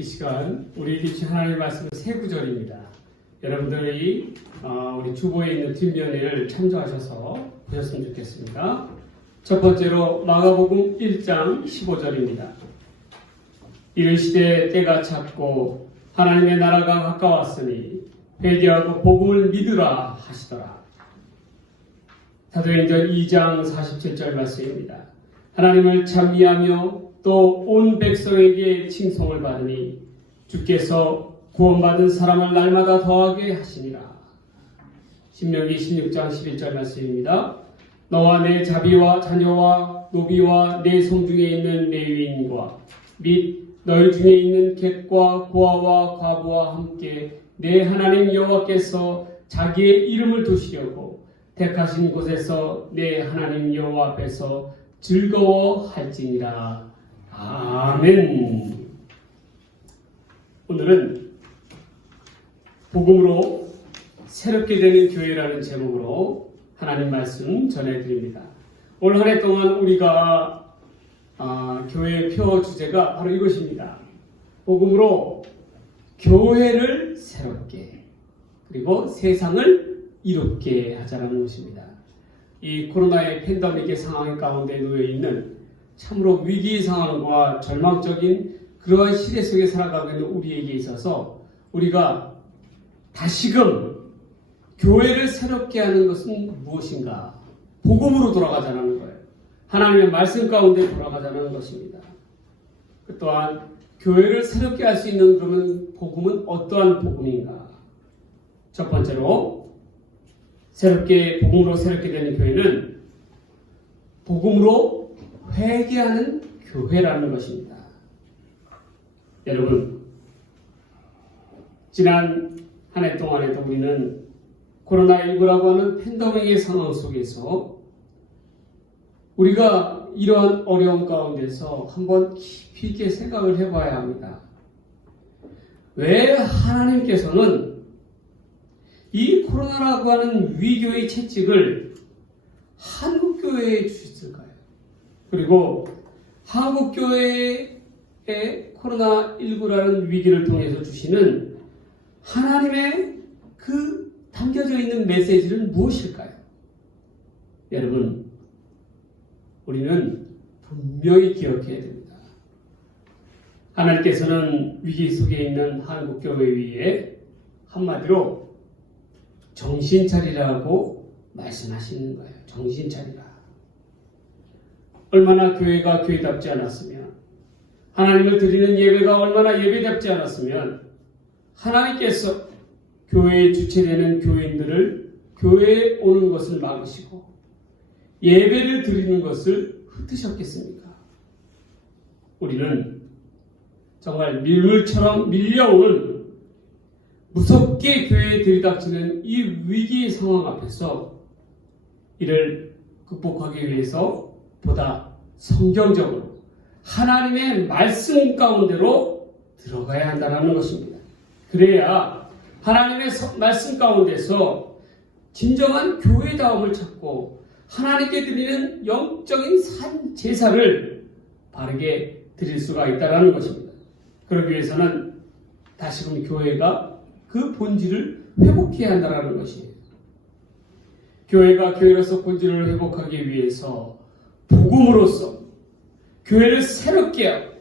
이 시간 우리 같이 하나님의 말씀은 세 구절입니다. 여러분들이 우리 주보에 있는 뒷면을 참조하셔서 보셨으면 좋겠습니다. 첫 번째로 마가복음 1장 15절입니다. 이르시되 때가 찼고 하나님의 나라가 가까웠으니 회개하고 복음을 믿으라 하시더라. 사도행전 2장 47절 말씀입니다. 하나님을 찬미하며 또 온 백성에게 칭송을 받으니 주께서 구원받은 사람을 날마다 더하게 하시니라. 신명기 16장 11절 말씀입니다. 너와 내 자비와 자녀와 노비와 내 성중에 있는 레위인과 및 너희 중에 있는 객과 고아와 과부와 함께 내 하나님 여호와께서 자기의 이름을 두시려고 택하신 곳에서 내 하나님 여호와 앞에서 즐거워할지니라. 아멘. 오늘은 복음으로 새롭게 되는 교회라는 제목으로 하나님 말씀 전해드립니다. 올 한 해 동안 우리가 교회 표 주제가 바로 이것입니다. 복음으로 교회를 새롭게 그리고 세상을 이롭게 하자는 것입니다. 이 코로나의 팬데믹의 상황 가운데 놓여 있는 참으로 위기 상황과 절망적인 그러한 시대 속에 살아가고 있는 우리에게 있어서 우리가 다시금 교회를 새롭게 하는 것은 무엇인가? 복음으로 돌아가자는 거예요. 하나님의 말씀 가운데 돌아가자는 것입니다. 그 또한 교회를 새롭게 할 수 있는 그러면 복음은 어떠한 복음인가? 첫 번째로 복음으로 새롭게 되는 교회는 복음으로 회개하는 교회라는 것입니다. 여러분, 지난 한 해 동안에도 우리는 코로나19라고 하는 팬데믹의 상황 속에서 우리가 이러한 어려움 가운데서 한번 깊이 있게 생각을 해봐야 합니다. 왜 하나님께서는 이 코로나라고 하는 위기의 채찍을 한국교회에 주셨을까요? 그리고 한국교회의 코로나19라는 위기를 통해서 주시는 하나님의 그 담겨져 있는 메시지는 무엇일까요? 여러분, 우리는 분명히 기억해야 됩니다. 하나님께서는 위기 속에 있는 한국교회 위에 한마디로 정신 차리라고 말씀하시는 거예요. 정신 차리라. 얼마나 교회가 교회답지 않았으면, 하나님을 드리는 예배가 얼마나 예배답지 않았으면 하나님께서 교회의 주체되는 교인들을 교회에 오는 것을 막으시고 예배를 드리는 것을 흩으셨겠습니까? 우리는 정말 밀물처럼 밀려오는 무섭게 교회에 들이닥치는 이 위기 상황 앞에서 이를 극복하기 위해서 보다 성경적으로 하나님의 말씀 가운데로 들어가야 한다는 것입니다. 그래야 하나님의 말씀 가운데서 진정한 교회다움을 찾고 하나님께 드리는 영적인 제사를 바르게 드릴 수가 있다는 것입니다. 그러기 위해서는 다시금 교회가 그 본질을 회복해야 한다는 것입니다. 교회가 교회로서 본질을 회복하기 위해서 복음으로써 교회를 새롭게 하고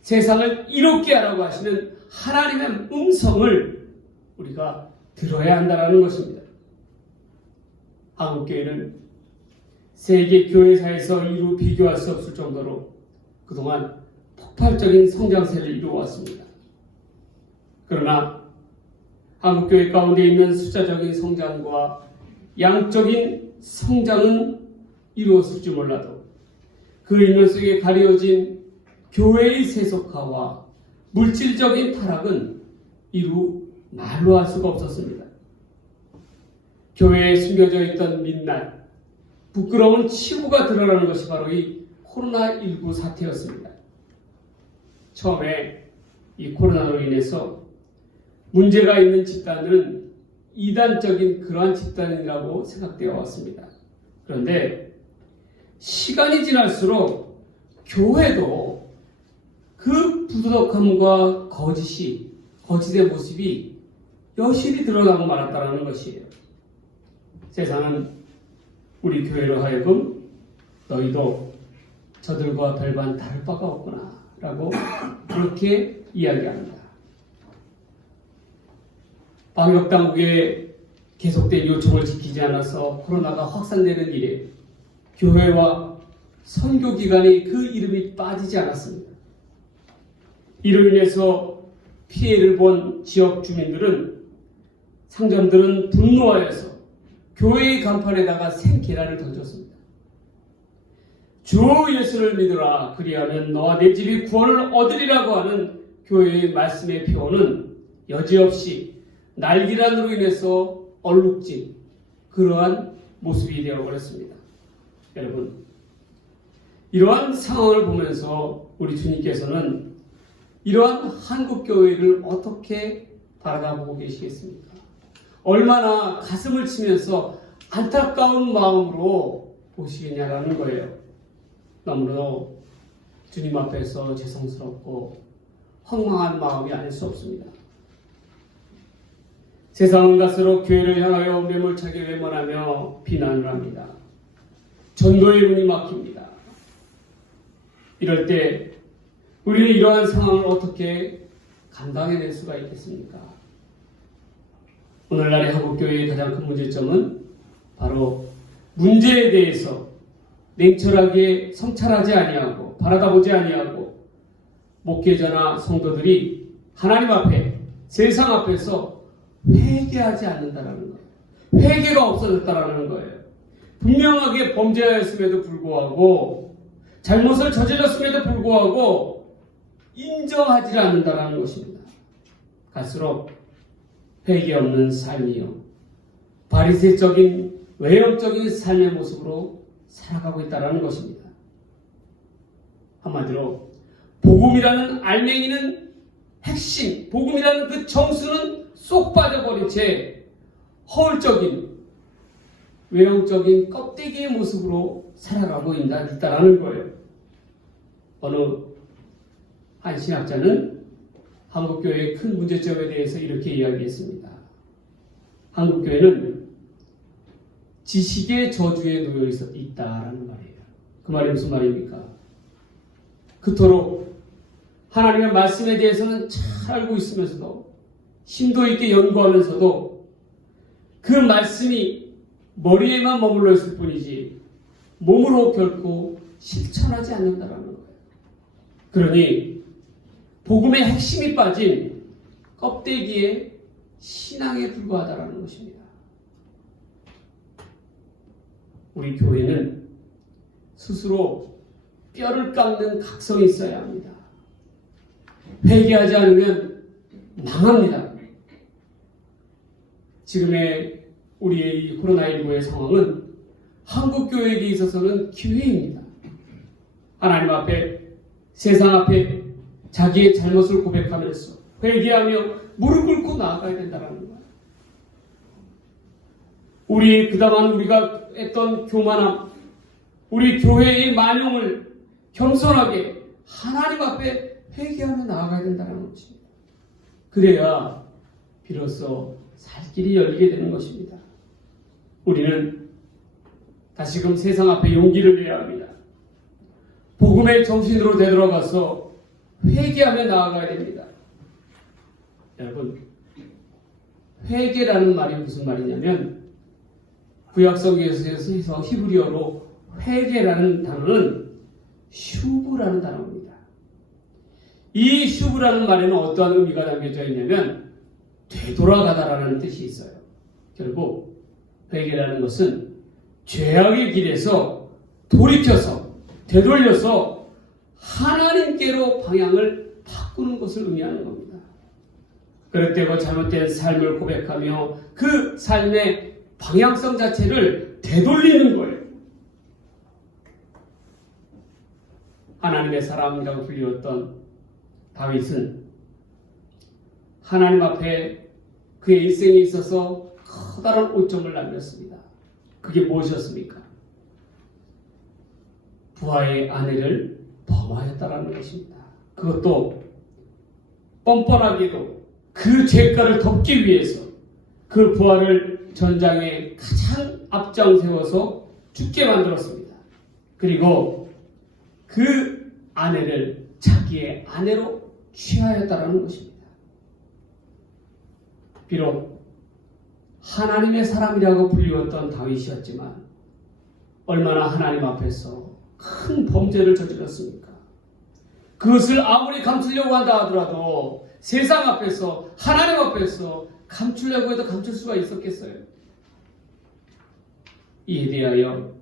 세상을 이롭게 하라고 하시는 하나님의 음성을 우리가 들어야 한다는 것입니다. 한국교회는 세계 교회사에서 이루 비교할 수 없을 정도로 그동안 폭발적인 성장세를 이루어왔습니다. 그러나 한국교회 가운데 있는 숫자적인 성장과 양적인 성장은 이루었을지 몰라도 그 이면 속에 가려진 교회의 세속화와 물질적인 타락은 이루 말로 할 수가 없었습니다. 교회에 숨겨져 있던 민날, 부끄러운 치부가 드러나는 것이 바로 이 코로나19 사태였습니다. 처음에 이 코로나로 인해서 문제가 있는 집단들은 이단적인 그러한 집단이라고 생각되어 왔습니다. 그런데 시간이 지날수록 교회도 그 부족함과 거짓의 모습이 여실히 드러나고 말았다는 것이에요. 세상은 우리 교회로 하여금 너희도 저들과 별반 다를 바가 없구나 라고 그렇게 이야기합니다. 방역 당국의 계속된 요청을 지키지 않아서 코로나가 확산되는 이래 교회와 선교기관의 그 이름이 빠지지 않았습니다. 이로 인해서 피해를 본 지역 주민들은, 상점들은 분노하여서 교회의 간판에다가 생계란을 던졌습니다. 주 예수를 믿으라, 그리하면 너와 내 집이 구원을 얻으리라고 하는 교회의 말씀의 표현은 여지없이 날기란으로 인해서 얼룩진 그러한 모습이 되어버렸습니다. 여러분, 이러한 상황을 보면서 우리 주님께서는 이러한 한국교회를 어떻게 바라보고 계시겠습니까? 얼마나 가슴을 치면서 안타까운 마음으로 보시겠냐라는 거예요. 너무나도 주님 앞에서 죄송스럽고 황망한 마음이 아닐 수 없습니다. 세상은 갈수록 교회를 향하여 매몰차게 외면하며 비난을 합니다. 전도의 문이 막힙니다. 이럴 때 우리는 이러한 상황을 어떻게 감당해낼 수가 있겠습니까? 오늘날의 한국교회의 가장 큰 문제점은 바로 문제에 대해서 냉철하게 성찰하지 아니하고 바라다보지 아니하고 목회자나 성도들이 하나님 앞에, 세상 앞에서 회개하지 않는다라는 거예요. 회개가 없어졌다라는 거예요. 분명하게 범죄하였음에도 불구하고, 잘못을 저질렀음에도 불구하고 인정하지 않는다라는 것입니다. 갈수록 회개 없는 삶이요, 바리새적인 외형적인 삶의 모습으로 살아가고 있다는 것입니다. 한마디로 복음이라는 알맹이는 핵심, 복음이라는 그 정수는 쏙 빠져버린 채 허울적인 외형적인 껍데기의 모습으로 살아가고 있다는 거예요. 어느 한 신학자는 한국교회의 큰 문제점에 대해서 이렇게 이야기했습니다. 한국교회는 지식의 저주에 놓여 있다라는 말이에요. 그 말이 무슨 말입니까? 그토록 하나님의 말씀에 대해서는 잘 알고 있으면서도, 심도 있게 연구하면서도 그 말씀이 머리에만 머물러 있을 뿐이지 몸으로 결코 실천하지 않는다라는 거예요. 그러니 복음의 핵심이 빠진 껍데기의 신앙에 불과하다라는 것입니다. 우리 교회는 스스로 뼈를 깎는 각성이 있어야 합니다. 회개하지 않으면 망합니다. 지금의 우리의 이 코로나19의 상황은 한국교회에게 있어서는 기회입니다. 하나님 앞에, 세상 앞에 자기의 잘못을 고백하면서 회개하며 무릎 꿇고 나아가야 된다는 거예요. 그동안 우리가 했던 교만함, 우리 교회의 만용을 겸손하게 하나님 앞에 회개하며 나아가야 된다는 것입니다. 그래야 비로소 살 길이 열리게 되는 것입니다. 우리는 다시금 세상 앞에 용기를 내야 합니다. 복음의 정신으로 되돌아가서 회개하며 나아가야 됩니다. 여러분, 회개라는 말이 무슨 말이냐면, 구약성경에서 히브리어로 회개라는 단어는 슈브라는 단어입니다. 이 슈브라는 말에는 어떠한 의미가 담겨져 있냐면 되돌아가다라는 뜻이 있어요. 결국 회개라는 것은 죄악의 길에서 돌이켜서 되돌려서 하나님께로 방향을 바꾸는 것을 의미하는 겁니다. 그릇되고 잘못된 삶을 고백하며 그 삶의 방향성 자체를 되돌리는 거예요. 하나님의 사람이라고 불리웠던 다윗은 하나님 앞에 그의 일생에 있어서 커다란 오점을 남겼습니다. 그게 무엇이었습니까? 부하의 아내를 범하였다라는 것입니다. 그것도 뻔뻔하게도 그 죄가를 덮기 위해서 그 부하를 전장에 가장 앞장 세워서 죽게 만들었습니다. 그리고 그 아내를 자기의 아내로 취하였다라는 것입니다. 비록 하나님의 사람이라고 불리웠던 다윗이었지만 얼마나 하나님 앞에서 큰 범죄를 저질렀습니까? 그것을 아무리 감추려고 한다 하더라도 세상 앞에서, 하나님 앞에서 감추려고 해도 감출 수가 있었겠어요? 이에 대하여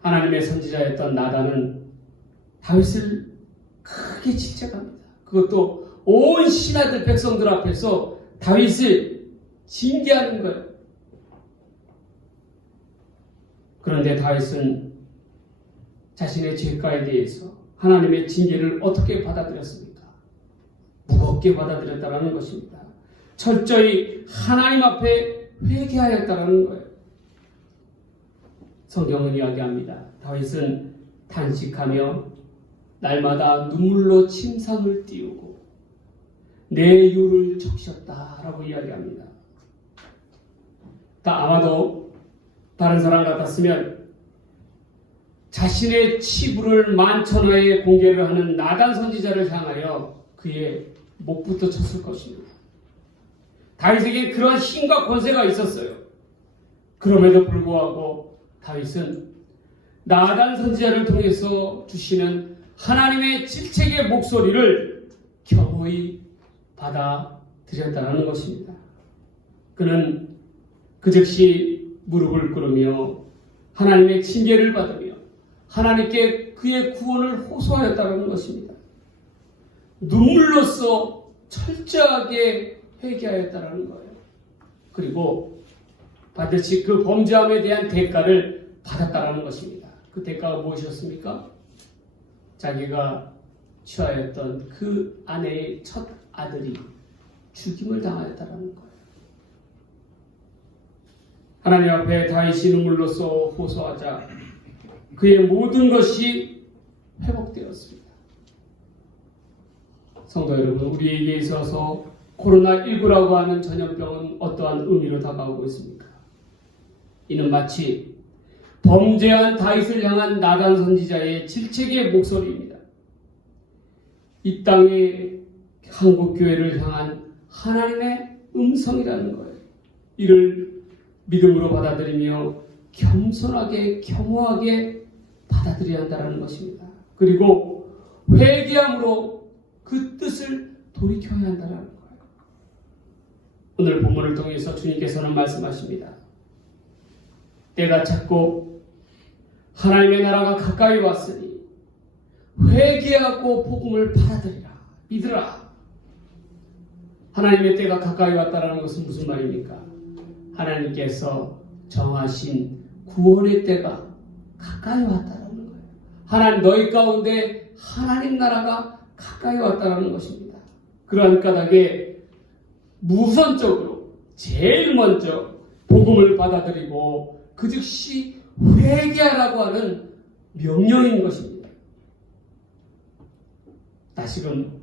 하나님의 선지자였던 나단은 다윗을 크게 질책합니다. 그것도 온 신하들 백성들 앞에서 다윗을 징계하는 거예요. 그런데 다윗은 자신의 죄가에 대해서 하나님의 징계를 어떻게 받아들였습니까? 무겁게 받아들였다는 것입니다. 철저히 하나님 앞에 회개하였다는 거예요. 성경은 이야기합니다. 다윗은 탄식하며 날마다 눈물로 침상을 띄우고 내 유를 적셨다라고 이야기합니다. 아마도 다른 사람 같았으면 자신의 치부를 만천하에 공개를 하는 나단 선지자를 향하여 그의 목부터 쳤을 것입니다. 다윗에게 그러한 힘과 권세가 있었어요. 그럼에도 불구하고 다윗은 나단 선지자를 통해서 주시는 하나님의 질책의 목소리를 겸허히 받아들였다는 것입니다. 그는 그 즉시 무릎을 꿇으며 하나님의 징계를 받으며 하나님께 그의 구원을 호소하였다는 것입니다. 눈물로써 철저하게 회개하였다는 거예요. 그리고 반드시 그 범죄함에 대한 대가를 받았다는 것입니다. 그 대가가 무엇이었습니까? 자기가 취하였던 그 아내의 첫 아들이 죽임을 당하였다는 거예요. 하나님 앞에 다윗이 눈물로써 호소하자 그의 모든 것이 회복되었습니다. 성도 여러분, 우리에게 있어서 코로나19라고 하는 전염병은 어떠한 의미로 다가오고 있습니까? 이는 마치 범죄한 다윗을 향한 나단 선지자의 질책의 목소리입니다. 이 땅의 한국교회를 향한 하나님의 음성이라는 거예요. 이를 믿음으로 받아들이며 겸손하게 겸허하게 받아들여야 한다는 것입니다. 그리고 회개함으로 그 뜻을 돌이켜야 한다는 거예요. 오늘 본문을 통해서 주님께서는 말씀하십니다. 때가 찼고 하나님의 나라가 가까이 왔으니 회개하고 복음을 받아들이라, 믿으라. 하나님의 때가 가까이 왔다는 것은 무슨 말입니까? 하나님께서 정하신 구원의 때가 가까이 왔다는 거예요. 하나님, 너희 가운데 하나님 나라가 가까이 왔다는 것입니다. 그러한 까닭에 우선적으로 제일 먼저 복음을 받아들이고 그 즉시 회개하라고 하는 명령인 것입니다. 다시금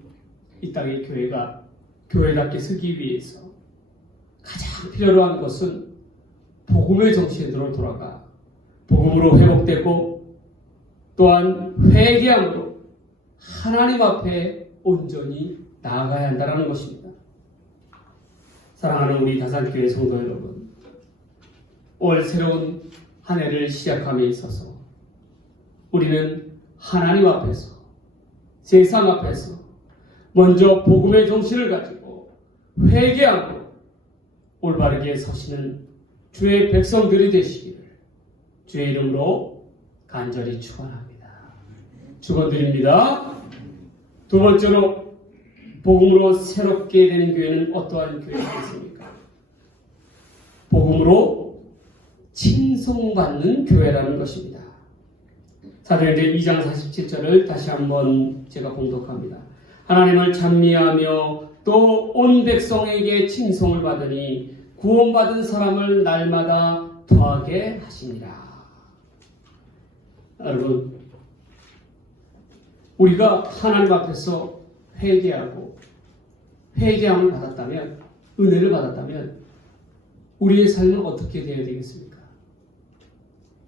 이 땅의 교회가 교회답게 서기 위해서 가장 필요로 한 것은 복음의 정신으로 돌아가 복음으로 회복되고 또한 회개함으로 하나님 앞에 온전히 나아가야 한다는 것입니다. 사랑하는 우리 다산교회 성도 여러분, 올 새로운 한 해를 시작함에 있어서 우리는 하나님 앞에서, 세상 앞에서 먼저 복음의 정신을 가지고 회개하고 올바르게 서시는 주의 백성들이 되시기를 주의 이름으로 간절히 축원합니다. 축원드립니다. 두 번째로 복음으로 새롭게 되는 교회는 어떠한 교회가 있습니까? 복음으로 칭송받는 교회라는 것입니다. 사도행전 2장 47절을 다시 한번 제가 봉독합니다. 하나님을 찬미하며 또 온 백성에게 칭송을 받으니 구원받은 사람을 날마다 더하게 하시니라. 여러분, 우리가 하나님 앞에서 회개하고 회개함을 받았다면, 은혜를 받았다면 우리의 삶은 어떻게 되어야 되겠습니까?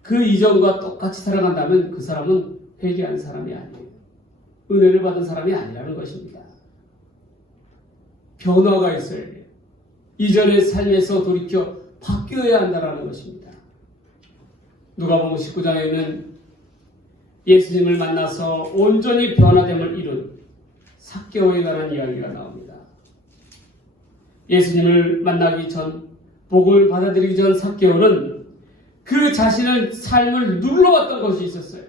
그 이전과 똑같이 살아간다면 그 사람은 회개한 사람이 아니에요. 은혜를 받은 사람이 아니라는 것입니다. 변화가 있어야 돼요. 이전의 삶에서 돌이켜 바뀌어야 한다는 것입니다. 누가복음 19장에는 예수님을 만나서 온전히 변화됨을 이룬 삭개오에 관한 이야기가 나옵니다. 예수님을 만나기 전, 복을 받아들이기 전 삭개오는 그 자신의 삶을 눌러왔던 것이 있었어요.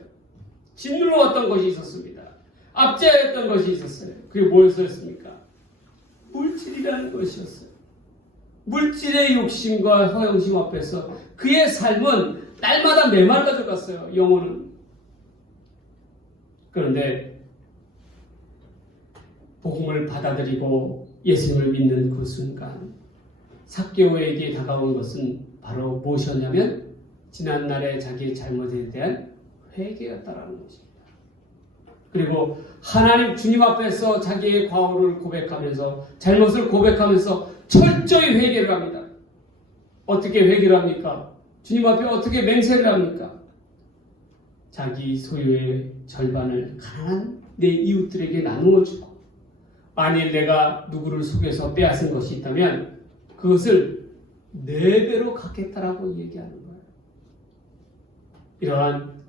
짓눌러왔던 것이 있었습니다. 압제했던 것이 있었어요. 그게 뭐였습니까? 물질이라는 것이었어요. 물질의 욕심과 허영심 앞에서 그의 삶은 날마다 메말라져 갔어요. 영혼은. 그런데 복음을 받아들이고 예수님을 믿는 그 순간 삭개오에게 다가온 것은 바로 무엇이었냐면 지난날의 자기의 잘못에 대한 회개였다라는 것입니다. 그리고 하나님 주님 앞에서 자기의 과오를 고백하면서 잘못을 고백하면서 철저히 회개를 합니다. 어떻게 회개를 합니까? 주님 앞에 어떻게 맹세를 합니까? 자기 소유의 절반을 가난한 내 이웃들에게 나누어 주고, 만일 내가 누구를 속여서 빼앗은 것이 있다면 그것을 4배로 갚겠다라고 얘기하는 거예요. 이러한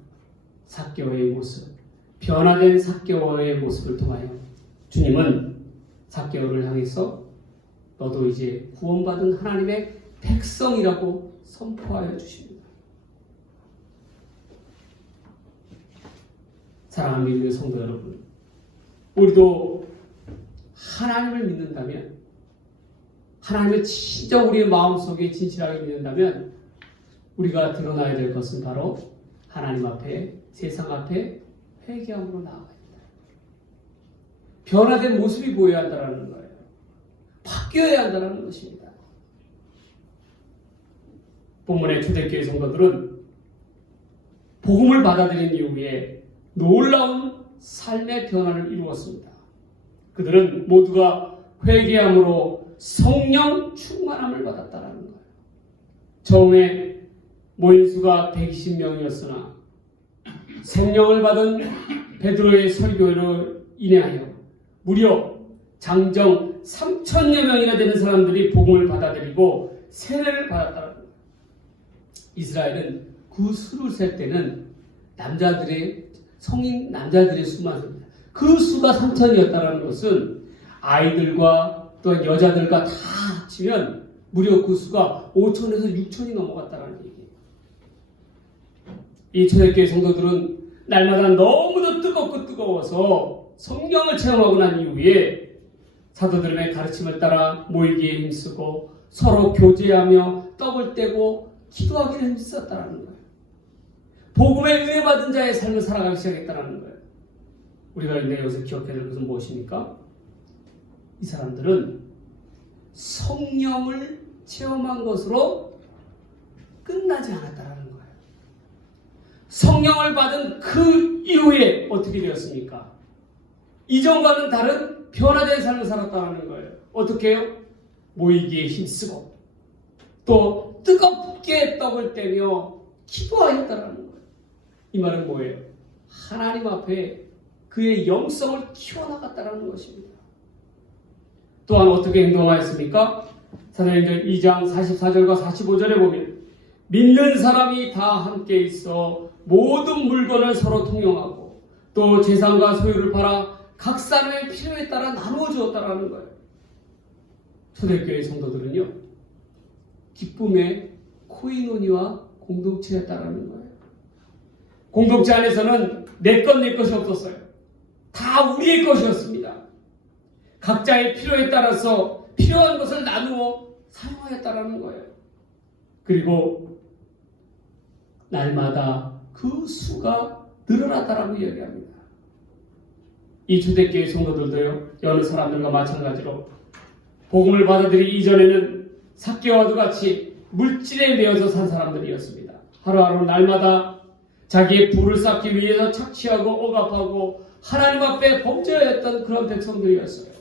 삭개오의 모습, 변화된 삭개오의 모습을 통하여 주님은 삭개오를 향해서 너도 이제 구원받은 하나님의 백성이라고 선포하여 주십니다. 사랑하는 믿음의 성도 여러분, 우리도 하나님을 믿는다면, 하나님을 진짜 우리의 마음속에 진실하게 믿는다면 우리가 드러나야 될 것은 바로 하나님 앞에, 세상 앞에 회개함으로 나아가야 합니다. 변화된 모습이 보여야 한다는 거예요. 바뀌어야 한다는 것입니다. 본문의 초대교회 성도들은 복음을 받아들인 이후에 놀라운 삶의 변화를 이루었습니다. 그들은 모두가 회개함으로 성령 충만함을 받았다는 거예요. 처음에 모인 수가 120명이었으나 성령을 받은 베드로의 설교로 인하여 무려 장정 3,000여 명이나 되는 사람들이 복음을 받아들이고 세례를 받았다는 거예요. 이스라엘은 그 수를 셀 때는 성인 남자들의 수만 셉니다. 그 수가 3,000이었다는 것은 아이들과 또한 여자들과 다 합치면 무려 그 수가 5,000에서 6,000이 넘어갔다는 얘기예요. 이 초대교회 성도들은 날마다 너무도 뜨겁고 뜨거워서 성령을 체험하고 난 이후에 사도들의 가르침을 따라 모이기에 힘쓰고 서로 교제하며 떡을 떼고 기도하기를 힘썼다는 거예요. 복음에 은혜 받은 자의 삶을 살아가기 시작했다는 거예요. 우리가 이제 여기서 기억해야 될 것은 무엇입니까? 이 사람들은 성령을 체험한 것으로 끝나지 않았다는 거예요. 성령을 받은 그 이후에 어떻게 되었습니까? 이전과는 다른 변화된 삶을 살았다는 거예요. 어떻게 해요? 모이기에 힘쓰고 또 뜨겁게 떡을 떼며 기도하였다는 거예요. 이 말은 뭐예요? 하나님 앞에 그의 영성을 키워나갔다는 것입니다. 또한 어떻게 행동하였습니까? 사도행전 2장 44절과 45절에 보면 믿는 사람이 다 함께 있어 모든 물건을 서로 통용하고 또 재산과 소유를 팔아 각 사람의 필요에 따라 나누어 주었다는 거예요. 초대교회 성도들은요, 기쁨의 코이노니와 공동체였다는 거예요. 공동체 안에서는 내 것이 없었어요. 다 우리의 것이었습니다. 각자의 필요에 따라서 필요한 것을 나누어 사용하였다는 거예요. 그리고 날마다 그 수가 늘어났다라고 이야기합니다. 이 초대교회 성도들도요, 여느 사람들과 마찬가지로 복음을 받아들이기 이전에는 삭개오와도 같이 물질에 매여서 산 사람들이었습니다. 하루하루 날마다 자기의 부를 쌓기 위해서 착취하고 억압하고 하나님 앞에 범죄하였던 그런 백성들이었어요.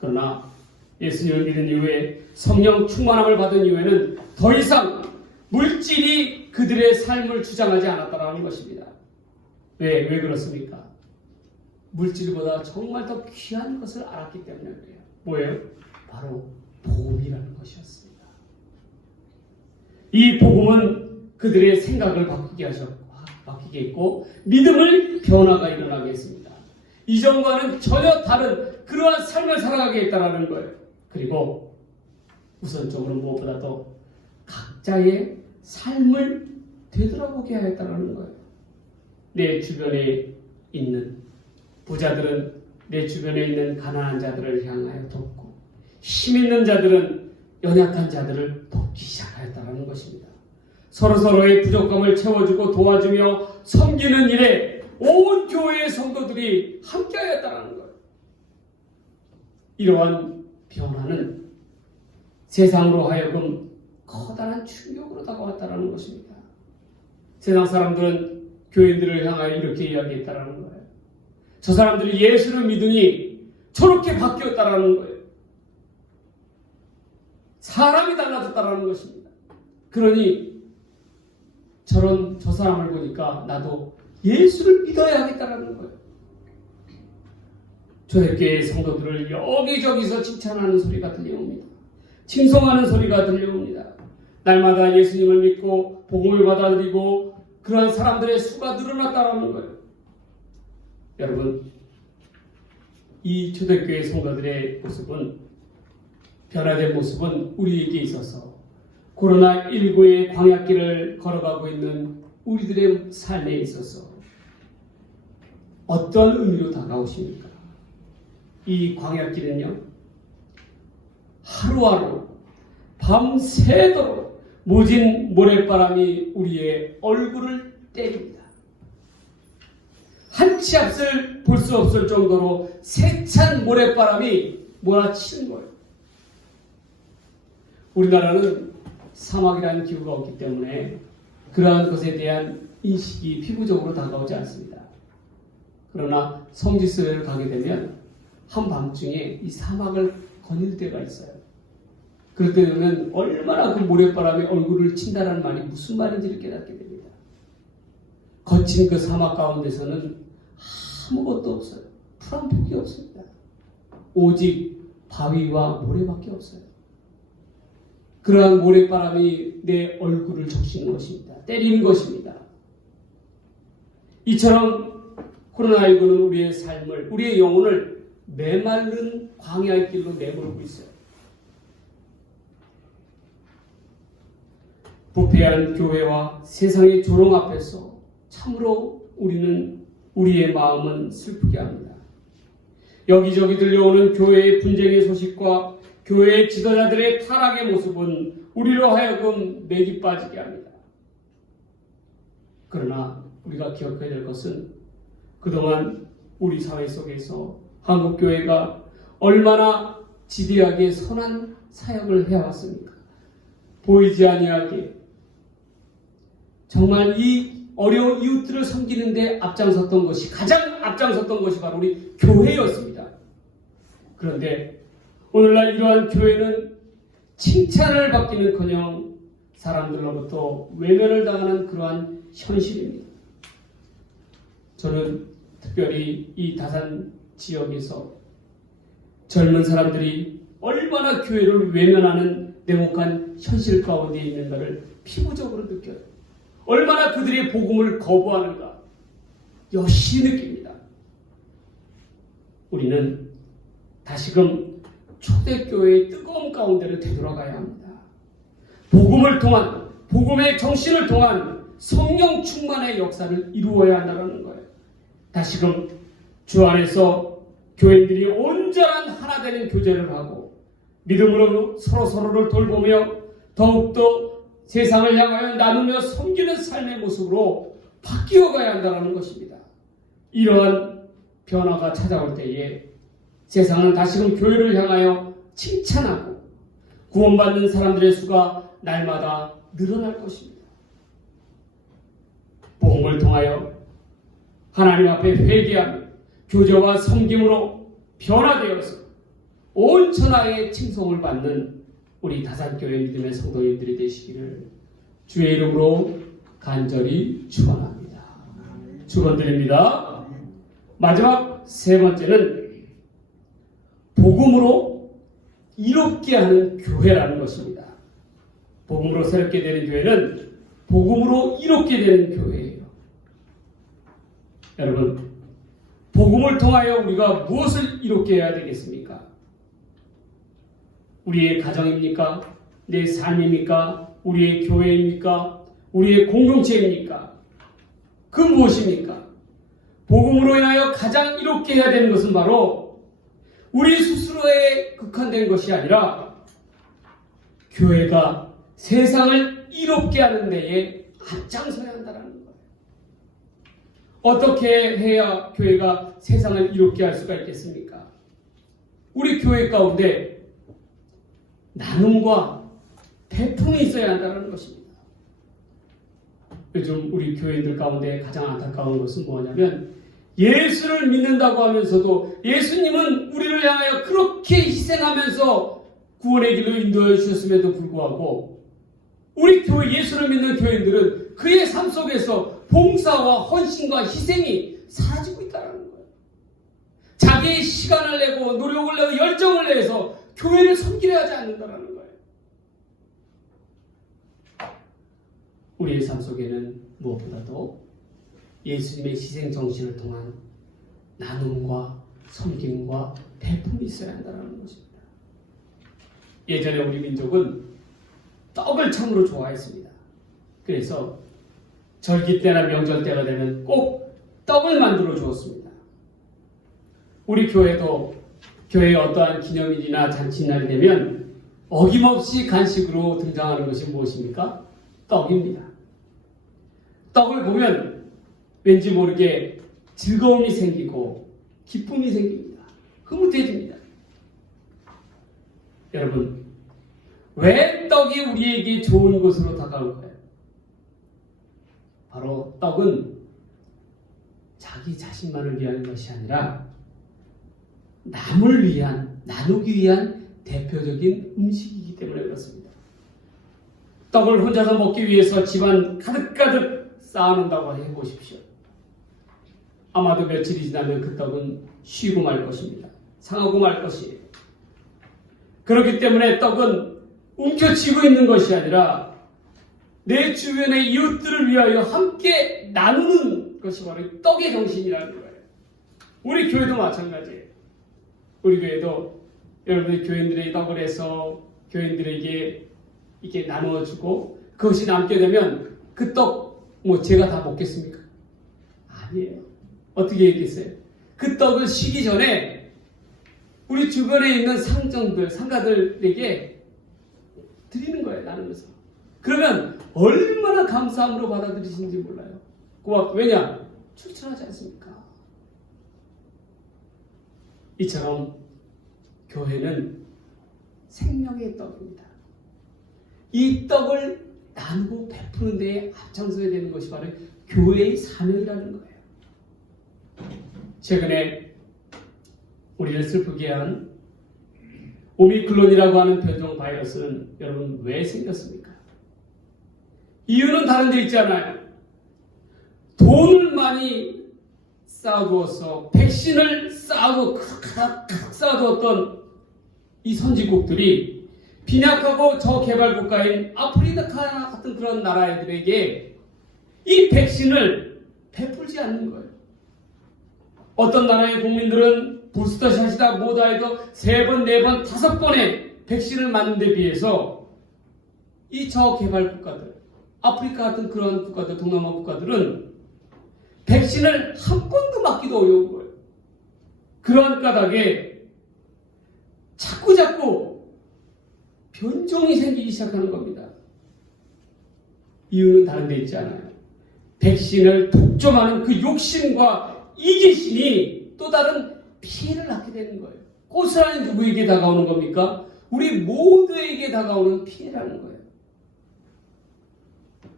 그러나 예수님을 믿은 이후에 성령 충만함을 받은 이후에는 더 이상 물질이 그들의 삶을 주장하지 않았다는 것입니다. 왜 그렇습니까? 물질보다 정말 더 귀한 것을 알았기 때문에 그래요. 뭐예요? 바로 복음이라는 것이었습니다. 이 복음은 그들의 생각을 바뀌게 했고 믿음을 변화가 일어나게 했습니다. 이전과는 전혀 다른 그러한 삶을 살아가게 했다는 거예요. 그리고 우선적으로 무엇보다도 각자의 삶을 되돌아보게 하였다는 거예요. 내 주변에 있는 부자들은 내 주변에 있는 가난한 자들을 향하여 돕고 힘 있는 자들은 연약한 자들을 돕기 시작하였다는 것입니다. 서로서로의 부족함을 채워주고 도와주며 섬기는 일에 온 교회의 성도들이 함께하였다는 거예요. 이러한 변화는 세상으로 하여금 커다란 충격으로 다가왔다는 것입니다. 세상 사람들은 교인들을 향하여 이렇게 이야기했다는 거예요. 저 사람들이 예수를 믿으니 저렇게 바뀌었다는 거예요. 사람이 달라졌다는 것입니다. 그러니 저 사람을 보니까 나도 예수를 믿어야 하겠다는 거예요. 초대교회 성도들을 여기저기서 칭찬하는 소리가 들려옵니다. 칭송하는 소리가 들려옵니다. 날마다 예수님을 믿고 복음을 받아들이고 그러한 사람들의 수가 늘어났다는 거예요. 여러분, 이 초대교회 성도들의 모습은, 변화된 모습은 우리에게 있어서 코로나19의 광야길을 걸어가고 있는 우리들의 삶에 있어서 어떤 의미로 다가오십니까? 이 광야길은요, 하루하루 밤새도록 모진 모래바람이 우리의 얼굴을 때립니다. 한 치 앞을 볼 수 없을 정도로 세찬 모래바람이 몰아치는 거예요. 우리나라는 사막이라는 기후가 없기 때문에 그러한 것에 대한 인식이 피부적으로 다가오지 않습니다. 그러나 성지순례를 가게 되면 한밤중에 이 사막을 거닐 때가 있어요. 그럴 때 되면 얼마나 그 모래바람이 얼굴을 친다는 말이 무슨 말인지를 깨닫게 됩니다. 거친 그 사막 가운데서는 아무것도 없어요. 풀 한 폭이 없습니다. 오직 바위와 모래밖에 없어요. 그러한 모래바람이 내 얼굴을 적시는 것입니다. 때리는 것입니다. 이처럼 코로나19는 우리의 삶을, 우리의 영혼을 메마른 광야의 길로 내몰고 있어요. 부패한 교회와 세상의 조롱 앞에서 참으로 우리의 마음은 슬프게 합니다. 여기저기 들려오는 교회의 분쟁의 소식과 교회의 지도자들의 타락의 모습은 우리로 하여금 맥이 빠지게 합니다. 그러나 우리가 기억해야 될 것은 그동안 우리 사회 속에서 한국교회가 얼마나 지대하게 선한 사역을 해왔습니까? 보이지 아니하게 정말 이 어려운 이웃들을 섬기는 데 가장 앞장섰던 것이 바로 우리 교회였습니다. 그런데 오늘날 이러한 교회는 칭찬을 받기는커녕 사람들로부터 외면을 당하는 그러한 현실입니다. 저는 특별히 이 다산 지역에서 젊은 사람들이 얼마나 교회를 외면하는 냉혹한 현실 가운데 있는가를 피부적으로 느껴요. 얼마나 그들이 복음을 거부하는가 여실히 느낍니다. 우리는 다시금 초대교회의 뜨거운 가운데를 되돌아가야 합니다. 복음을 통한, 복음의 정신을 통한 성령 충만의 역사를 이루어야 한다는 거예요. 다시금 주 안에서 교인들이 온전한 하나 되는 교제를 하고 믿음으로 서로를 돌보며 더욱더 세상을 향하여 나누며 섬기는 삶의 모습으로 바뀌어가야 한다는 것입니다. 이러한 변화가 찾아올 때에 세상은 다시금 교회를 향하여 칭찬하고 구원받는 사람들의 수가 날마다 늘어날 것입니다. 복음을 통하여 하나님 앞에 회개하며 교제와 섬김으로 변화되어서 온 천하의 칭송을 받는 우리 다산교회 믿음의 성도님들이 되시기를 주의 이름으로 간절히 축원합니다. 축원드립니다. 마지막 세 번째는 복음으로 이롭게 하는 교회라는 것입니다. 복음으로 새롭게 되는 교회는 복음으로 이롭게 되는 교회예요. 여러분, 복음을 통하여 우리가 무엇을 이롭게 해야 되겠습니까? 우리의 가정입니까? 내 삶입니까? 우리의 교회입니까? 우리의 공동체입니까? 그 무엇입니까? 복음으로 인하여 가장 이롭게 해야 되는 것은 바로 우리 스스로에 국한된 것이 아니라 교회가 세상을 이롭게 하는 데에 앞장서야 한다는 거예요. 어떻게 해야 교회가 세상을 이롭게 할 수가 있겠습니까? 우리 교회 가운데 나눔과 배품이 있어야 한다는 것입니다. 요즘 우리 교회인들 가운데 가장 안타까운 것은 뭐냐면 예수를 믿는다고 하면서도 예수님은 우리를 향하여 그렇게 희생하면서 구원의 길로 인도해 주셨음에도 불구하고 우리 교회 예수를 믿는 교인들은 그의 삶 속에서 봉사와 헌신과 희생이 사라지고 있다는 거예요. 자기의 시간을 내고 노력을 내고 열정을 내서 교회를 섬기려 하지 않는다는 거예요. 우리의 삶 속에는 무엇보다도 예수님의 희생 정신을 통한 나눔과 섬김과 배품이 있어야 한다는 것입니다. 예전에 우리 민족은 떡을 참으로 좋아했습니다. 그래서 절기 때나 명절 때가 되면 꼭 떡을 만들어 주었습니다. 우리 교회도 교회에 어떠한 기념일이나 잔칫날이 되면 어김없이 간식으로 등장하는 것이 무엇입니까? 떡입니다. 떡을 보면 왠지 모르게 즐거움이 생기고 기쁨이 생깁니다. 흐뭇해집니다. 여러분, 왜 떡이 우리에게 좋은 것으로 다가올까요? 바로 떡은 자기 자신만을 위한 것이 아니라 남을 위한, 나누기 위한 대표적인 음식이기 때문에 그렇습니다. 떡을 혼자서 먹기 위해서 집안 가득가득 쌓아놓는다고 해보십시오. 아마도 며칠이 지나면 그 떡은 쉬고 말 것입니다. 상하고 말 것이에요. 그렇기 때문에 떡은 움켜쥐고 있는 것이 아니라 내 주변의 이웃들을 위하여 함께 나누는 것이 바로 떡의 정신이라는 거예요. 우리 교회도 마찬가지예요. 우리 교회도 여러분의 교인들의 떡을 해서 교인들에게 이렇게 나누어주고 그것이 남게 되면 그 떡 뭐 제가 다 먹겠습니까? 아니에요. 어떻게 했겠어요? 그 떡을 쉬기 전에 우리 주변에 있는 상정들, 상가들에게 드리는 거예요. 나누면서. 그러면 얼마나 감사함으로 받아들이시는지 몰라요. 왜냐? 출출하지 않습니까? 이처럼 교회는 생명의 떡입니다. 이 떡을 나누고 베푸는 데에 앞장서야 되는 것이 바로 교회의 사명이라는 거예요. 최근에 우리를 슬프게 한 오미크론이라고 하는 변종 바이러스는 여러분 왜 생겼습니까? 이유는 다른 데 있지 않아요. 돈을 많이 쌓아두어서 백신을 가득 쌓아두었던 이 선진국들이 빈약하고 저개발국가인 아프리카 같은 그런 나라들에게 이 백신을 베풀지 않는 거예요. 어떤 나라의 국민들은 부스터샷이다 뭐다 해도 3번, 4번, 5번의 백신을 맞는 데 비해서 이 저개발국가들, 아프리카 같은 그런 국가들, 동남아 국가들은 백신을 한 번도 맞기도 어려운 거예요. 그러한 까닭에 자꾸 변종이 생기기 시작하는 겁니다. 이유는 다른 데 있지 않아요. 백신을 독점하는 그 욕심과 이기심이 또 다른 피해를 낳게 되는 거예요. 고스란히 누구에게 다가오는 겁니까? 우리 모두에게 다가오는 피해라는 거예요.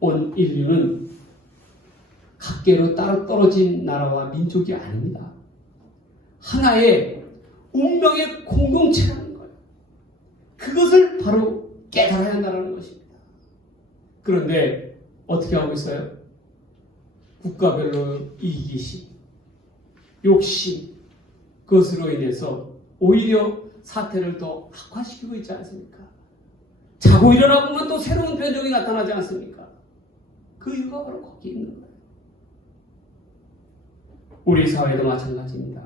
온 인류는 각계로 따로 떨어진 나라와 민족이 아닙니다. 하나의 운명의 공동체라는 거예요. 그것을 바로 깨달아야 한다는 것입니다. 그런데 어떻게 하고 있어요? 국가별로 이기심, 욕심, 그것으로 인해서 오히려 사태를 더 악화시키고 있지 않습니까? 자고 일어나 보면 또 새로운 변종이 나타나지 않습니까? 그 이유가 바로 거기 있는 거예요. 우리 사회도 마찬가지입니다.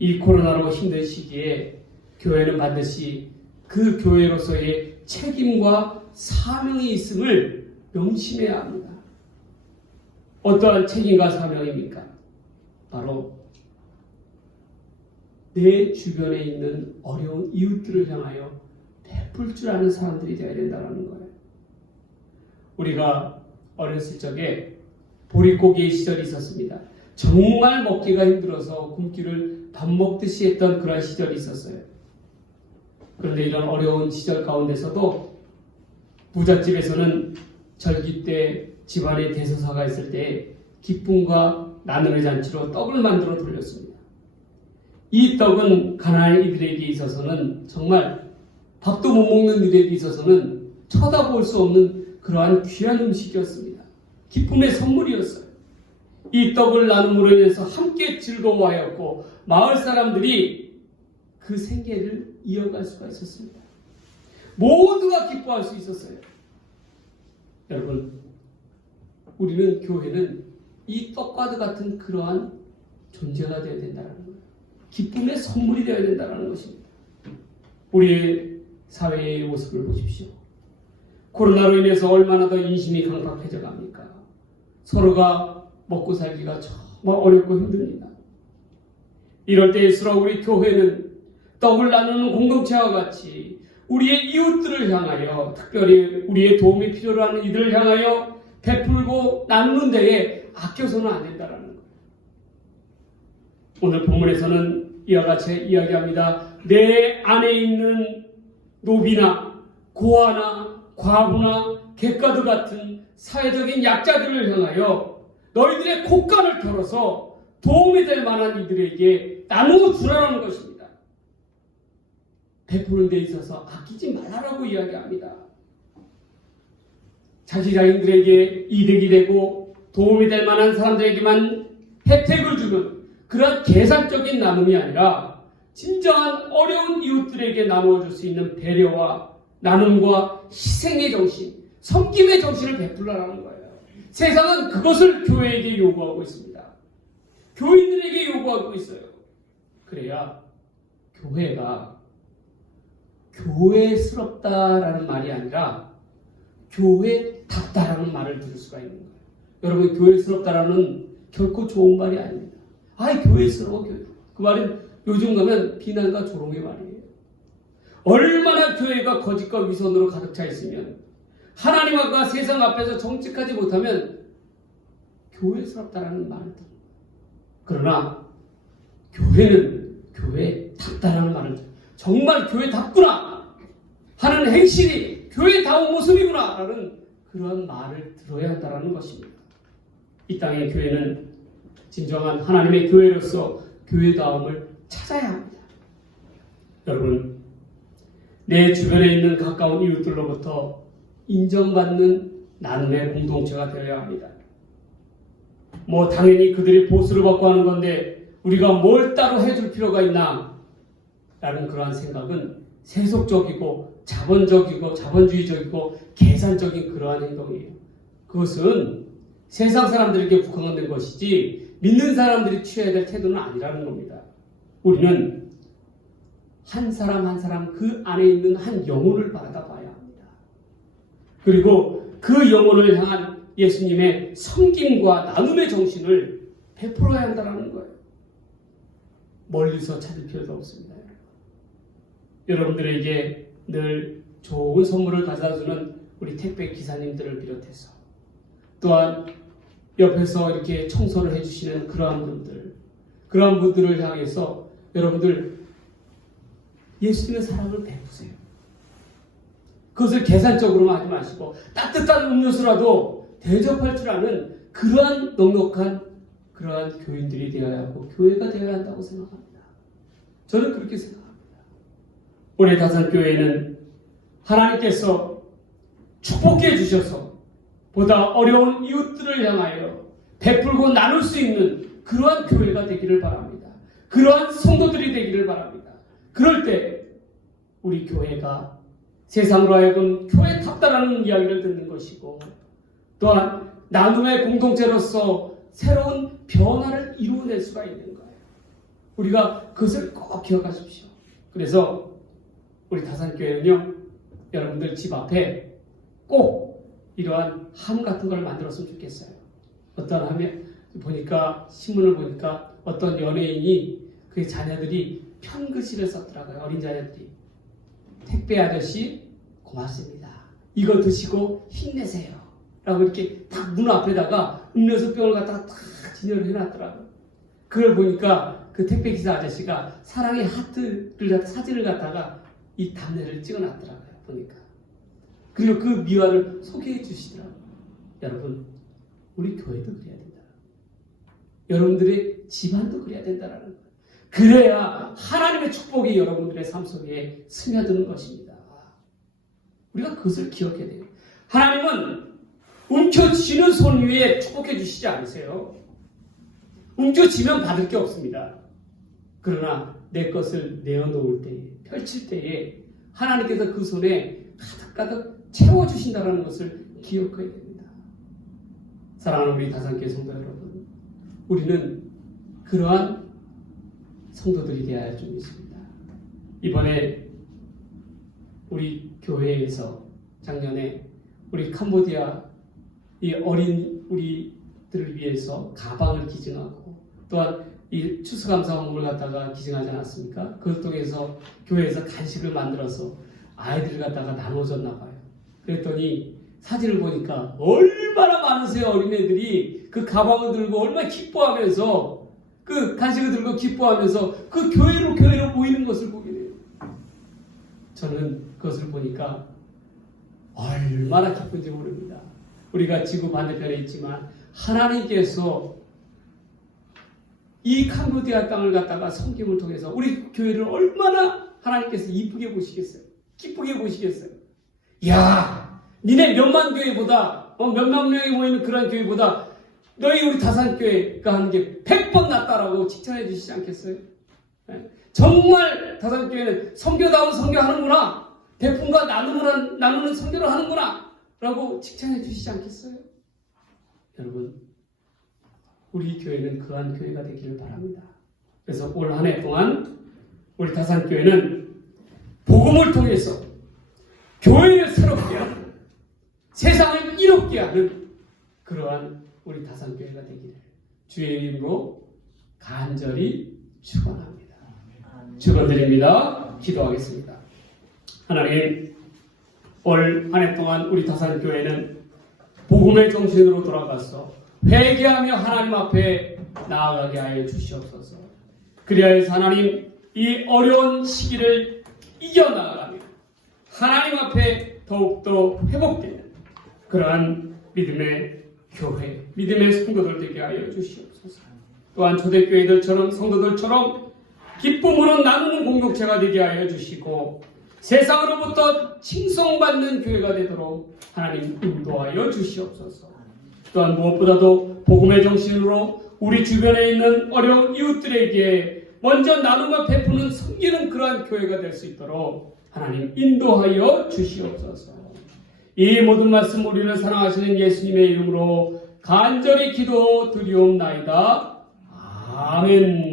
이 코로나로 힘든 시기에 교회는 반드시 그 교회로서의 책임과 사명이 있음을 명심해야 합니다. 어떠한 책임과 사명입니까? 바로 내 주변에 있는 어려운 이웃들을 향하여 베풀 줄 아는 사람들이 되어야 된다는 거예요. 우리가 어렸을 적에 보릿고기의 시절이 있었습니다. 정말 먹기가 힘들어서 굶기를 밥 먹듯이 했던 그런 시절이 있었어요. 그런데 이런 어려운 시절 가운데서도 부잣집에서는 절기 때 집안에 대소사가 있을 때 기쁨과 나눔의 잔치로 떡을 만들어 돌렸습니다. 이 떡은 가난한 이들에게 있어서는 정말 밥도 못 먹는 이들에게 있어서는 쳐다볼 수 없는 그러한 귀한 음식이었습니다. 기쁨의 선물이었어요. 이 떡을 나눔으로 인해서 함께 즐거워하였고 마을 사람들이 그 생계를 이어갈 수가 있었습니다. 모두가 기뻐할 수 있었어요. 여러분, 우리는 교회는 이 떡과도 같은 그러한 존재가 되어야 된다는 거예요. 기쁨의 선물이 되어야 된다는 것입니다. 우리의 사회의 모습을 보십시오. 코로나로 인해서 얼마나 더 인심이 강팍해져 갑니까? 서로가 먹고 살기가 정말 어렵고 힘듭니다. 이럴 때일수록 우리 교회는 떡을 나누는 공동체와 같이 우리의 이웃들을 향하여, 특별히 우리의 도움이 필요로 하는 이들을 향하여 베풀고 나누는 데에 아껴서는 안 된다는 거예요. 오늘 본문에서는 이와 같이 이야기합니다. 내 안에 있는 노비나 고아나 과부나 객과도 같은 사회적인 약자들을 향하여 너희들의 콧간을 털어서 도움이 될 만한 이들에게 나누어 주라는 것입니다. 베푸는 데 있어서 아끼지 말라라고 이야기합니다. 자기 자신들에게 이득이 되고 도움이 될 만한 사람들에게만 혜택을 주는 그런 계산적인 나눔이 아니라 진정한 어려운 이웃들에게 나누어줄 수 있는 배려와 나눔과 희생의 정신, 섬김의 정신을 베풀라는 거예요. 세상은 그것을 교회에게 요구하고 있습니다. 교인들에게 요구하고 있어요. 그래야 교회가 교회스럽다라는 말이 아니라 교회답다라는 말을 들을 수가 있는 거예요. 여러분, 교회스럽다라는 결코 좋은 말이 아닙니다. 아이, 교회스러워. 그 말은 요즘 가면 비난과 조롱의 말이에요. 얼마나 교회가 거짓과 위선으로 가득 차 있으면, 하나님 앞과 세상 앞에서 정직하지 못하면 교회스럽다라는 말을 들어요. 그러나 교회는 교회답다라는 말을 들어요. 정말 교회답구나 하는 행실이 교회다운 모습이구나 라는 그런 말을 들어야 한다는 것입니다. 이 땅의 교회는 진정한 하나님의 교회로서 교회다움을 찾아야 합니다. 여러분, 내 주변에 있는 가까운 이웃들로부터 인정받는 나눔의 공동체가 되어야 합니다. 당연히 그들이 보수를 받고 하는 건데 우리가 뭘 따로 해줄 필요가 있나? 라는 그러한 생각은 세속적이고 자본주의적이고 계산적인 그러한 행동이에요. 그것은 세상 사람들에게 국한된 것이지 믿는 사람들이 취해야 될 태도는 아니라는 겁니다. 우리는 한 사람 한 사람 그 안에 있는 한 영혼을 바라봐야 합니다. 그리고 그 영혼을 향한 예수님의 섬김과 나눔의 정신을 베풀어야 한다는 거예요. 멀리서 찾을 필요도 없습니다. 여러분들에게 늘 좋은 선물을 가져다주는 우리 택배 기사님들을 비롯해서, 또한 옆에서 이렇게 청소를 해주시는 그러한 분들을 향해서 여러분들 예수님의 사랑을 베푸세요. 그것을 계산적으로만 하지 마시고 따뜻한 음료수라도 대접할 줄 아는 그러한 넉넉한 그러한 교인들이 되어야 하고 교회가 되어야 한다고 생각합니다. 저는 그렇게 생각합니다. 우리 다산교회는 하나님께서 축복해 주셔서 보다 어려운 이웃들을 향하여 베풀고 나눌 수 있는 그러한 교회가 되기를 바랍니다. 그러한 성도들이 되기를 바랍니다. 그럴 때 우리 교회가 세상으로 하여금 교회답다라는 이야기를 듣는 것이고, 또한 나눔의 공동체로서 새로운 변화를 이루어낼 수가 있는 거예요. 우리가 그것을 꼭 기억하십시오. 그래서 우리 다산교회는요, 여러분들 집 앞에 꼭 이러한 함 같은 걸 만들었으면 좋겠어요. 어떤 함에 보니까, 신문을 보니까 어떤 연예인이 그 자녀들이 편글씨를 썼더라고요. 어린 자녀들이. 택배 아저씨 고맙습니다. 이거 드시고 힘내세요. 라고 이렇게 딱 문 앞에다가 음료수 병을 갖다가 딱 진열을 해놨더라고요. 그걸 보니까 그 택배 기사 아저씨가 사랑의 하트를 사진을 갖다가 이 답례를 찍어놨더라고요. 보니까. 그리고 그 미화를 소개해 주시더라고요. 여러분, 우리 교회도 그래야 된다. 여러분들의 집안도 그래야 된다라는 거예요. 그래야 하나님의 축복이 여러분들의 삶 속에 스며드는 것입니다. 우리가 그것을 기억해야 돼요. 하나님은 움켜쥐는 손 위에 축복해 주시지 않으세요. 움켜쥐면 받을 게 없습니다. 그러나 내 것을 내어놓을 때에, 펼칠 때에 하나님께서 그 손에 가득가득 채워주신다는 것을 기억해야 됩니다. 사랑하는 우리 다산교회 성도 여러분, 우리는 그러한 성도들이 되어야 좀 있습니다. 이번에 우리 교회에서 작년에 우리 캄보디아 이 어린 우리들을 위해서 가방을 기증하고, 또한 이 추수감사 헌금을 갖다가 기증하지 않았습니까? 그걸 통해서 교회에서 간식을 만들어서 아이들 갖다가 나눠줬나 봐요. 그랬더니 사진을 보니까 얼마나 많으세요. 어린애들이 그 가방을 들고 얼마나 기뻐하면서, 그 간식을 들고 기뻐하면서 그 교회로 모이는 것을 보게 돼요. 저는 그것을 보니까 얼마나 기쁜지 모릅니다. 우리가 지구 반대편에 있지만 하나님께서 이 캄보디아 땅을 갖다가 섬김을 통해서 우리 교회를 얼마나 하나님께서 이쁘게 보시겠어요? 기쁘게 보시겠어요? 야, 니네 몇만 교회보다 몇만 명이 모이는 그런 교회보다 너희 우리 다산교회가 하는 게 100번 낫다라고 칭찬해 주시지 않겠어요? 정말 다산교회는 선교다운 선교하는구나, 베품과 나누는 선교를 하는구나 라고 칭찬해 주시지 않겠어요? 여러분, 우리 교회는 그러한 교회가 되기를 바랍니다. 그래서 올 한 해 동안 우리 다산교회는 복음을 통해서 교회를 새롭게 하는, 세상을 이롭게 하는 그러한 우리 다산교회가 되기를 주의 이름으로 간절히 축원합니다. 축원드립니다. 기도하겠습니다. 하나님, 올 한 해 동안 우리 다산교회는 복음의 정신으로 돌아가서 회개하며 하나님 앞에 나아가게 하여 주시옵소서. 그리하여서 하나님, 이 어려운 시기를 이겨나가며 하나님 앞에 더욱더 회복되는 그러한 믿음의 교회, 믿음의 성도들 되게 하여 주시옵소서. 또한 초대교회들처럼, 성도들처럼 기쁨으로 나누는 공동체가 되게 하여 주시고, 세상으로부터 칭송받는 교회가 되도록 하나님 인도하여 주시옵소서. 또한 무엇보다도 복음의 정신으로 우리 주변에 있는 어려운 이웃들에게 먼저 나눔과 베푸는 섬기는 그러한 교회가 될 수 있도록 하나님 인도하여 주시옵소서. 이 모든 말씀 우리를 사랑하시는 예수님의 이름으로 간절히 기도 드리옵나이다. 아멘.